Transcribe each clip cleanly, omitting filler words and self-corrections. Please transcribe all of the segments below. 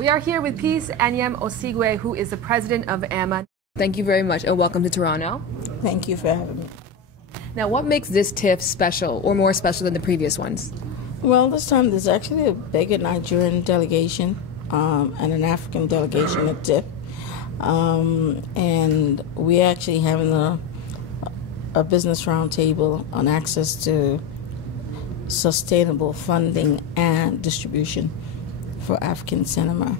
We are here with Peace Anyem Osigwe, who is the president of AMA. Thank you very much and welcome to Toronto. Thank you for having me. Now, what makes this TIFF special or more special than the previous ones? Well, this time there's actually a bigger Nigerian delegation and an African delegation at TIFF. And we're actually having a business roundtable on access to sustainable funding and distribution for African cinema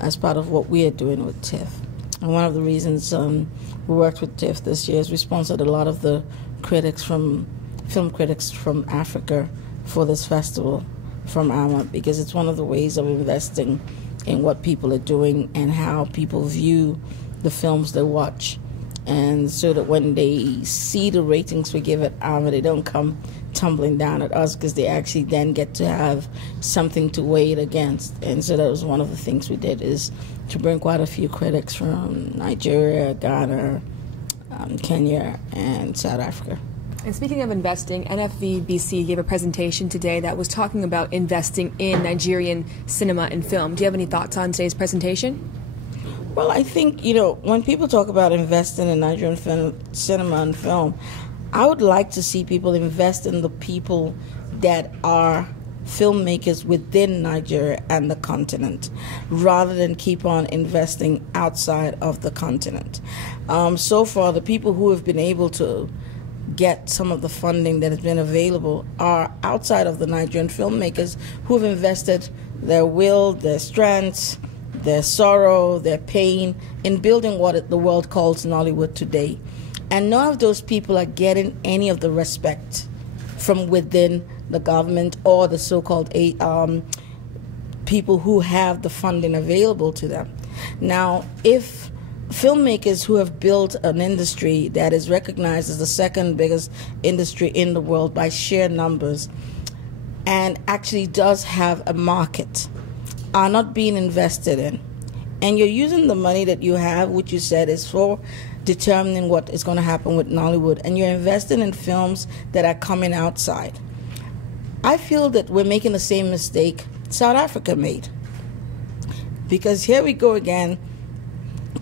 as part of what we are doing with TIFF. And one of the reasons we worked with TIFF this year is we sponsored a lot of the film critics from Africa for this festival from AMA, because it's one of the ways of investing in what people are doing and how people view the films they watch. And so that when they see the ratings we give at AMA, they don't come tumbling down at us, because they actually then get to have something to weigh it against. And so that was one of the things we did, is to bring quite a few critics from Nigeria, Ghana, Kenya, and South Africa. And speaking of investing, NFVBC gave a presentation today that was talking about investing in Nigerian cinema and film. Do you have any thoughts on today's presentation? Well, I think, when people talk about investing in Nigerian cinema and film, I would like to see people invest in the people that are filmmakers within Nigeria and the continent, rather than keep on investing outside of the continent. So far, the people who have been able to get some of the funding that has been available are outside of the Nigerian filmmakers who have invested their will, their strengths, their sorrow, their pain in building what the world calls Nollywood today. And none of those people are getting any of the respect from within the government or the so-called people who have the funding available to them. Now, if filmmakers who have built an industry that is recognized as the second biggest industry in the world by sheer numbers and actually does have a market are not being invested in, and you're using the money that you have, which you said is for determining what is going to happen with Nollywood, and you're investing in films that are coming outside, I feel that we're making the same mistake South Africa made. Because here we go again,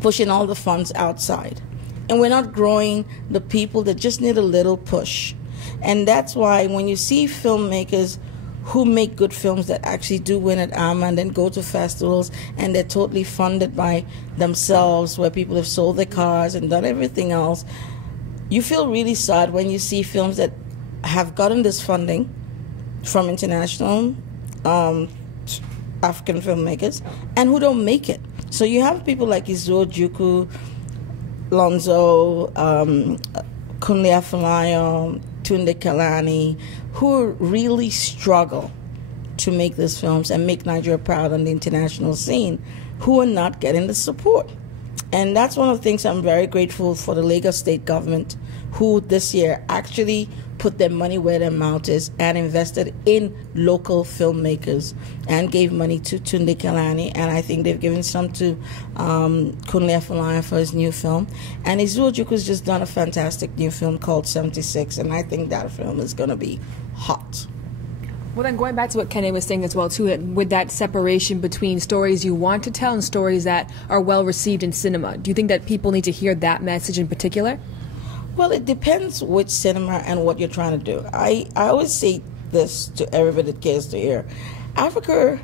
pushing all the funds outside, and we're not growing the people that just need a little push. And that's why when you see filmmakers who make good films that actually do win at AMA and then go to festivals and they're totally funded by themselves, where people have sold their cars and done everything else, you feel really sad when you see films that have gotten this funding from international African filmmakers and who don't make it. So you have people like Izuojuku, Lonzo, Kunle Afolayan, Tunde Kalani, who really struggle to make these films and make Nigeria proud on the international scene, who are not getting the support. And that's one of the things I'm very grateful for the Lagos state government, who this year actually put their money where their mouth is and invested in local filmmakers and gave money to Tunde Kalani, and I think they've given some to Kunle Afolayan for his new film. And Izuojuku's just done a fantastic new film called 76, and I think that film is going to be hot. Well, then going back to what Kenny was saying as well, too, with that separation between stories you want to tell and stories that are well received in cinema, do you think that people need to hear that message in particular? Well, it depends which cinema and what you're trying to do. I always say this to everybody that cares to hear. Africa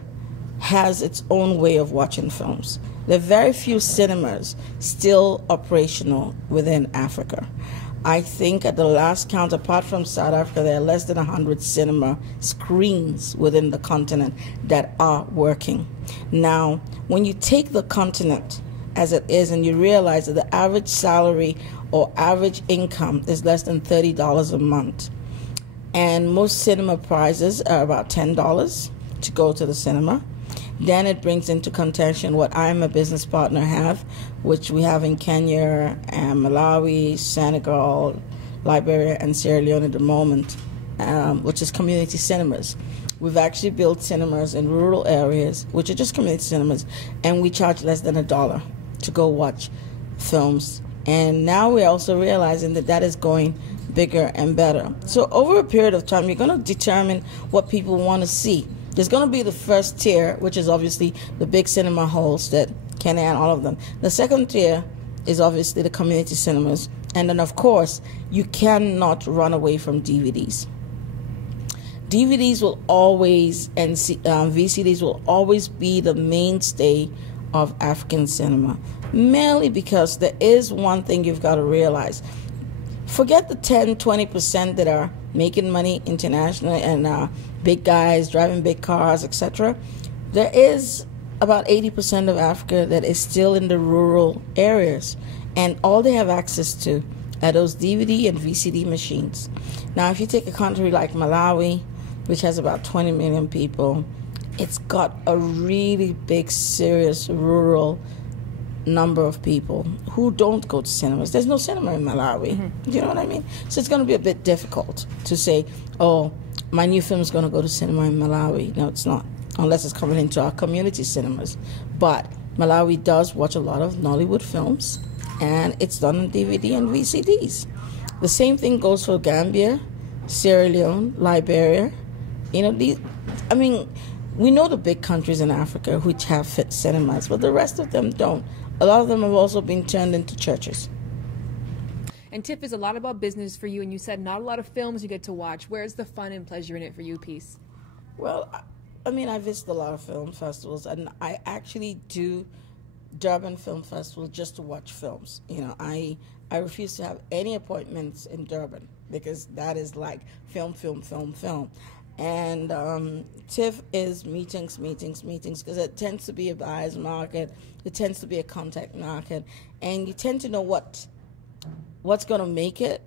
has its own way of watching films. There are very few cinemas still operational within Africa. I think at the last count, apart from South Africa, there are less than 100 cinema screens within the continent that are working. Now, when you take the continent as it is and you realize that the average salary or average income is less than $30 a month, and most cinema prices are about $10 to go to the cinema, then it brings into contention what I and my business partner have, which we have in Kenya and Malawi, Senegal, Liberia, and Sierra Leone at the moment, which is community cinemas. We've actually built cinemas in rural areas, which are just community cinemas, and we charge less than $1 to go watch films. And now we're also realizing that that is going bigger and better. So over a period of time, you're going to determine what people want to see. There's going to be the first tier, which is obviously the big cinema halls that Kenny and all of them. The second tier is obviously the community cinemas. And then, of course, you cannot run away from DVDs. DVDs will always, and VCDs will always be the mainstay of African cinema, mainly because there is one thing you've got to realize. Forget the 10-20% that are making money internationally and big guys driving big cars, etc. There is about 80% of Africa that is still in the rural areas, and all they have access to are those DVD and VCD machines. Now, if you take a country like Malawi, which has about 20 million people, it's got a really big, serious rural number of people who don't go to cinemas. There's no cinema in Malawi. Do you know what I mean? So it's going to be a bit difficult to say, oh, my new film is going to go to cinema in Malawi. No, it's not, unless it's coming into our community cinemas. But Malawi does watch a lot of Nollywood films, and it's done on DVD and VCDs. The same thing goes for Gambia, Sierra Leone, Liberia. You know, we know the big countries in Africa which have cinemas, but the rest of them don't. A lot of them have also been turned into churches. And TIFF is a lot about business for you, and you said not a lot of films you get to watch. Where's the fun and pleasure in it for you, Peace? Well, I visit a lot of film festivals, and I actually do Durban Film Festival just to watch films. You know, I refuse to have any appointments in Durban because that is like film. And TIFF is meetings, because it tends to be a buyer's market. It tends to be a contact market. And you tend to know what's going to make it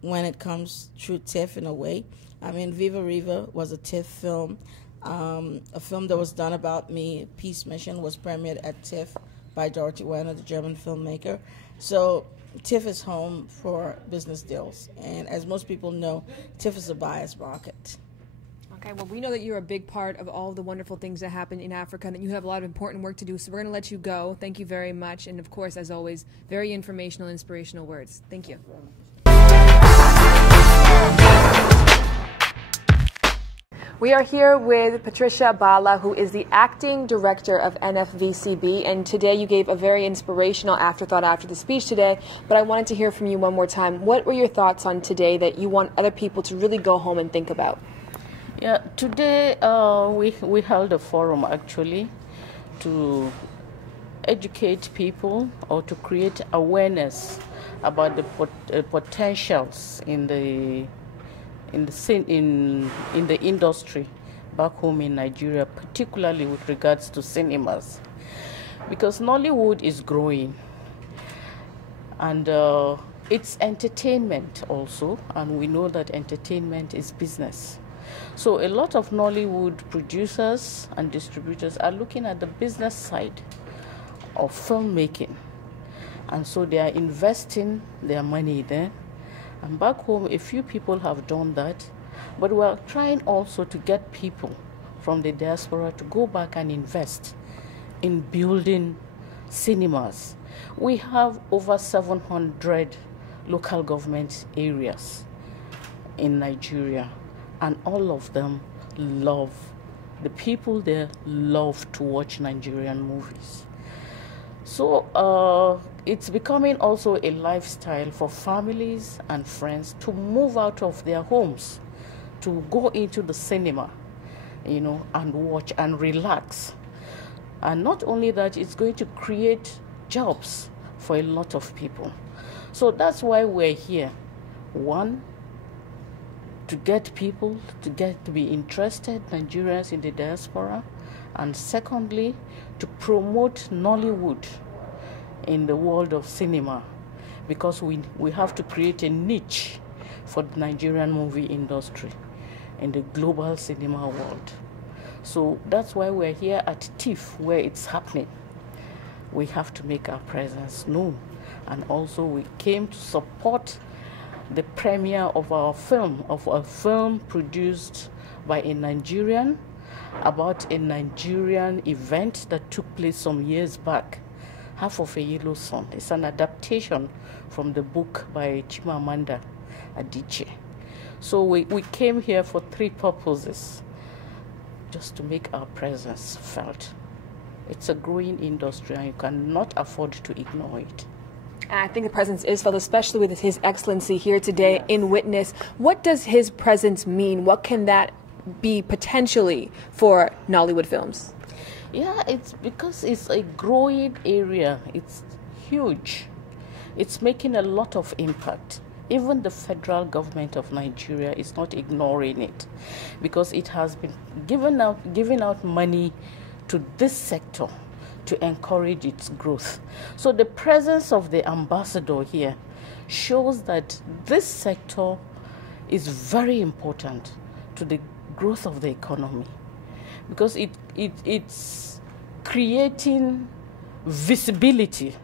when it comes through TIFF in a way. I mean, Viva Riva was a TIFF film. A film that was done about me, Peace Mission, was premiered at TIFF by Dorothy Werner, the German filmmaker. So TIFF is home for business deals. And as most people know, TIFF is a buyer's market. Okay, well, we know that you're a big part of all the wonderful things that happen in Africa and that you have a lot of important work to do, so we're going to let you go. Thank you very much. And, of course, as always, very informational, inspirational words. Thank you. We are here with Patricia Bala, who is the acting director of NFVCB, and today you gave a very inspirational afterthought after the speech today, but I wanted to hear from you one more time. What were your thoughts on today that you want other people to really go home and think about? Yeah, today we held a forum actually to educate people or to create awareness about the potentials in the industry back home in Nigeria, particularly with regards to cinemas, because Nollywood is growing, and it's entertainment also, and we know that entertainment is business. So a lot of Nollywood producers and distributors are looking at the business side of filmmaking, and so they are investing their money there. And back home, a few people have done that, but we are trying also to get people from the diaspora to go back and invest in building cinemas. We have over 700 local government areas in Nigeria, and all of them the people there love to watch Nigerian movies. So it's becoming also a lifestyle for families and friends to move out of their homes, to go into the cinema, you know, and watch and relax. And not only that, it's going to create jobs for a lot of people. So that's why we're here. One, to get people to be interested, Nigerians in the diaspora, and secondly, to promote Nollywood in the world of cinema, because we have to create a niche for the Nigerian movie industry in the global cinema world. So that's why we're here at TIFF, where it's happening. We have to make our presence known, and also we came to support the premiere of a film produced by a Nigerian about a Nigerian event that took place some years back, Half of a Yellow Sun. It's an adaptation from the book by Chimamanda Adichie. So we came here for three purposes. just to make our presence felt. It's a growing industry and you cannot afford to ignore it. I think the presence is felt, especially with His Excellency here today in witness. What does his presence mean? What can that be potentially for Nollywood films? Yeah, it's because it's a growing area. It's huge. It's making a lot of impact. Even the federal government of Nigeria is not ignoring it because it has been giving out money to this sector to encourage its growth. So the presence of the ambassador here shows that this sector is very important to the growth of the economy because it's creating visibility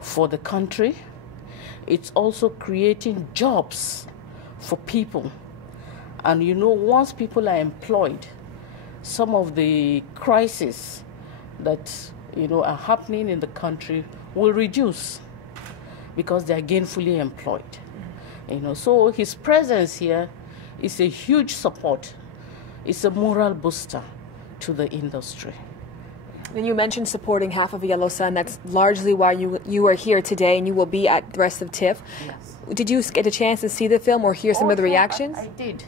for the country. It's also creating jobs for people. And you know, once people are employed, some of the crises that are happening in the country will reduce because they are gainfully employed. So his presence here is a huge support. It's a moral booster to the industry. And you mentioned supporting Half of a Yellow Sun. That's largely why you are here today, and you will be at the rest of TIFF. Yes. Did you get a chance to see the film or hear some of the reactions? I did.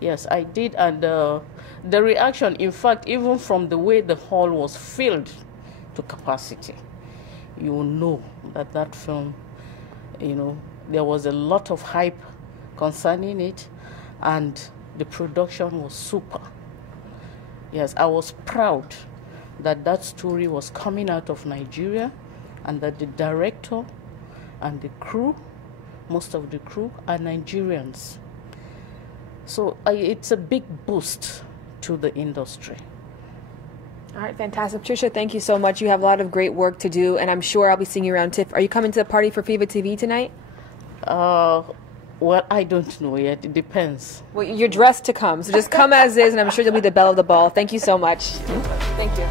Yes, I did. And the reaction, in fact, even from the way the hall was filled to capacity, you will know that that film, there was a lot of hype concerning it, and the production was super. Yes, I was proud that that story was coming out of Nigeria and that the director and the crew, most of the crew, are Nigerians. So it's a big boost to the industry. All right, fantastic. Patricia, thank you so much. You have a lot of great work to do, and I'm sure I'll be seeing you around TIFF. Are you coming to the party for Fever TV tonight? Well, I don't know yet. It depends. Well, you're dressed to come, so just come as is, and I'm sure you'll be the belle of the ball. Thank you so much. Thank you.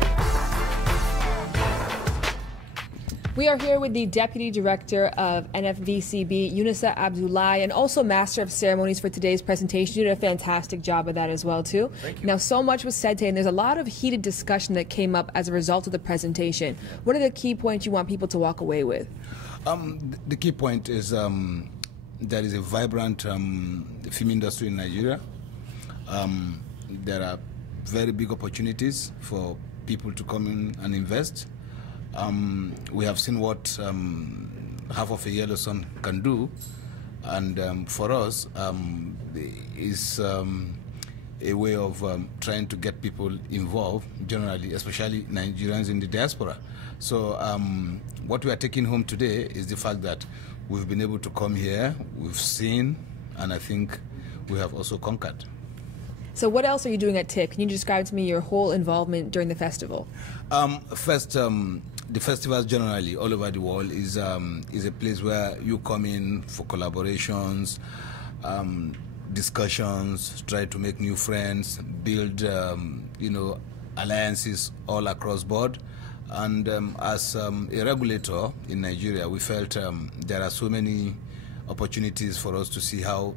We are here with the Deputy Director of NFVCB, Yunusa Abdullahi, and also Master of Ceremonies for today's presentation. You did a fantastic job of that as well, too. Thank you. Now, so much was said today, and there's a lot of heated discussion that came up as a result of the presentation. What are the key points you want people to walk away with? The key point is there is a vibrant film industry in Nigeria. There are very big opportunities for people to come in and invest. We have seen what Half of a Yellow Sun can do, and for us, is a way of trying to get people involved, generally, especially Nigerians in the diaspora. So what we are taking home today is the fact that we've been able to come here, we've seen, and I think we have also conquered. So what else are you doing at TIFF? Can you describe to me your whole involvement during the festival? First, the festivals generally all over the world is a place where you come in for collaborations, discussions, try to make new friends, build alliances all across board. And as a regulator in Nigeria, we felt there are so many opportunities for us to see how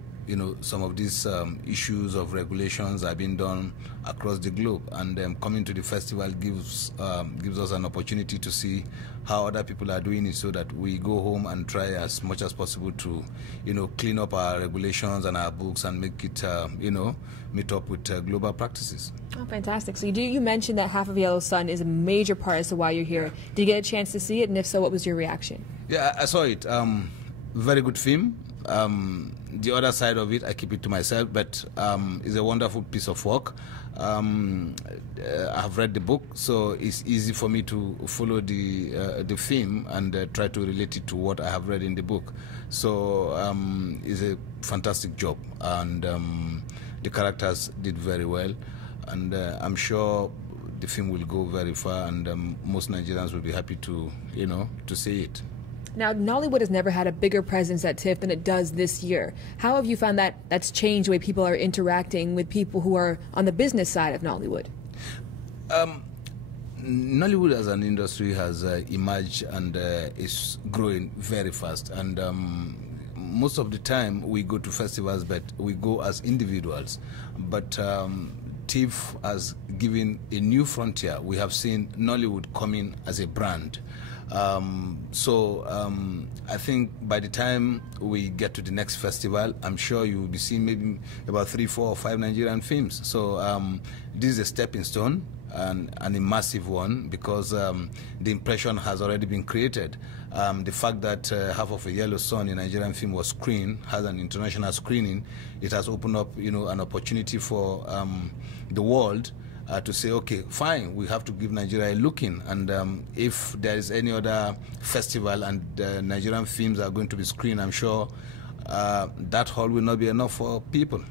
some of these issues of regulations are being done across the globe, and coming to the festival gives us an opportunity to see how other people are doing it, so that we go home and try as much as possible to clean up our regulations and our books and make it meet up with global practices. Oh, fantastic. So you mentioned that Half of a Yellow Sun is a major part as to why you're here. Did you get a chance to see it, and if so, what was your reaction? Yeah, I saw it. Very good film. The other side of it, I keep it to myself, but it's a wonderful piece of work. I have read the book, so it's easy for me to follow the film and try to relate it to what I have read in the book. So it's a fantastic job, and the characters did very well, and I'm sure the film will go very far, and most Nigerians will be happy to see it. Now, Nollywood has never had a bigger presence at TIFF than it does this year. How have you found that that's changed the way people are interacting with people who are on the business side of Nollywood? Nollywood as an industry has emerged and is growing very fast. And most of the time we go to festivals, but we go as individuals. But TIFF has given a new frontier. We have seen Nollywood coming as a brand. I think by the time we get to the next festival, I'm sure you will be seeing maybe about 3, 4, or 5 Nigerian films. So this is a stepping stone and a massive one, because the impression has already been created. The fact that half of A Yellow Sun, a Nigerian film, was screened, has an international screening, it has opened up, an opportunity for the world to say, okay, fine, we have to give Nigeria a look in. And if there is any other festival and Nigerian films are going to be screened, I'm sure that hall will not be enough for people.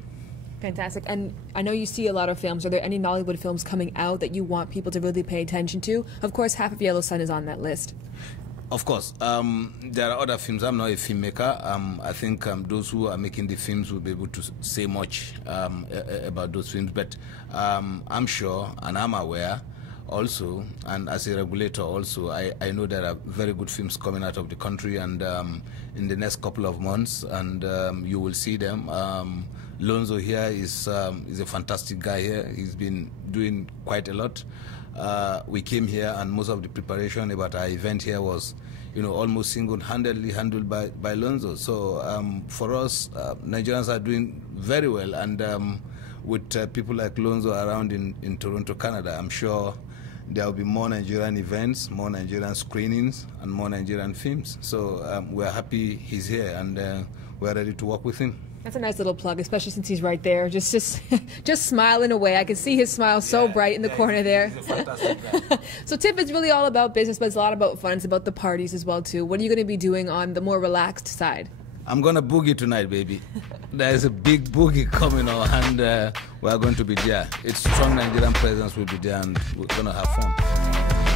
Fantastic. And I know you see a lot of films. Are there any Nollywood films coming out that you want people to really pay attention to? Of course, half of Yellow Sun is on that list. Of course. There are other films. I'm not a filmmaker. I think those who are making the films will be able to say much about those films. But I'm sure and I'm aware also, and as a regulator also, I know there are very good films coming out of the country, and in the next couple of months, and you will see them. Lonzo here is a fantastic guy here. He's been doing quite a lot. We came here, and most of the preparation about our event here was, almost single-handedly handled by Lonzo. So for us, Nigerians are doing very well, and with people like Lonzo around in Toronto, Canada, I'm sure there will be more Nigerian events, more Nigerian screenings, and more Nigerian films. So we're happy he's here, and we're ready to work with him. That's a nice little plug, especially since he's right there, just smiling away. I can see his smile so bright in the corner there. He's a fantastic guy. So TIFF is really all about business, but it's a lot about fun. It's about the parties as well, too. What are you going to be doing on the more relaxed side? I'm going to boogie tonight, baby. There's a big boogie coming on, and we're going to be there. It's strong Nigerian presence will be there, and we're going to have fun.